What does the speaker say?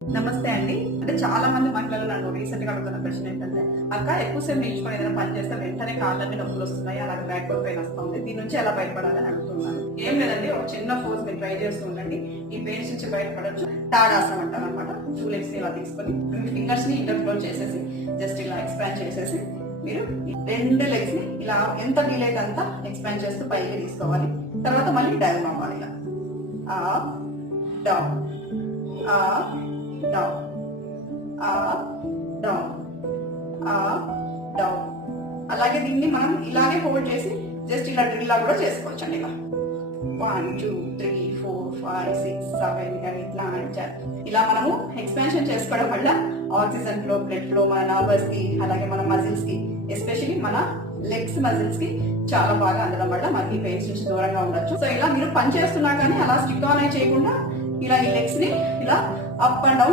నమస్తే అండి. అంటే చాలా మంది మహిళలు నన్ను రీసెంట్గా అడుగుతున్న ప్రశ్న ఏంటంటే అక్క ఎక్కువసేపు నిల్చుకొని ఏదైనా పని చేస్తే వెంటనే కాళ్ళకి నొప్పులు వస్తున్నాయి అలాగే బ్యాక్ బోన్ పెయిన్ వస్తుంది. దీని నుంచి ఎలా బయటపడాలని అడుగుతున్నాను. ఏం లేదండి ఒక చిన్న ఫోర్స్ మీరు ట్రై చేస్తూ ఉండండి. ఈ పెయిన్స్ నుంచి బయటపడచ్చు. తాడాసం అంటారు అనమాట టూ లెగ్స్ ఇలా తీసుకొని మీ ఫింగర్స్ని ఇంటర్ఫ్లోర్ చేసేసి జస్ట్ ఇలా ఎక్స్పాండ్ చేసేసి మీరు రెండు లెగ్స్ని ఇలా ఎంత వీలైతే అంత ఎక్స్పాండ్ చేస్తూ పైకి తీసుకోవాలి. తర్వాత మళ్ళీ డౌన్ అవ్వాలి ఇలా. డౌన్ ఆ down up down up down అలాగే దీన్ని మనం ఇలాగే హోల్డ్ చేసి జస్ట్ ఇలా డ్రిల్ లా కూడా చేసుకోవచ్చు అండి ఇలా one two three four five six seven eight nine ten ఇలా మనము ఎక్స్పాన్షన్ చేసుకోవడం వల్ల ఆక్సిజన్ ఫ్లో బ్లడ్ ఫ్లో మన నర్వస్కి అలాగే మన మజిల్స్కి ఎస్పెషల్లీ మన లెగ్స్ మజిల్స్కి చాలా బాగా అందడం వల్ల మనకి పెయిన్స్ నుంచి దూరంగా ఉండొచ్చు. సో ఇలా మీరు పని చేస్తున్నా కానీ అలా స్టిక్ ఆన్ అయి చేయకుండా ఇలా ఈ లెగ్స్ని ఇలా అప్ అండ్ డౌన్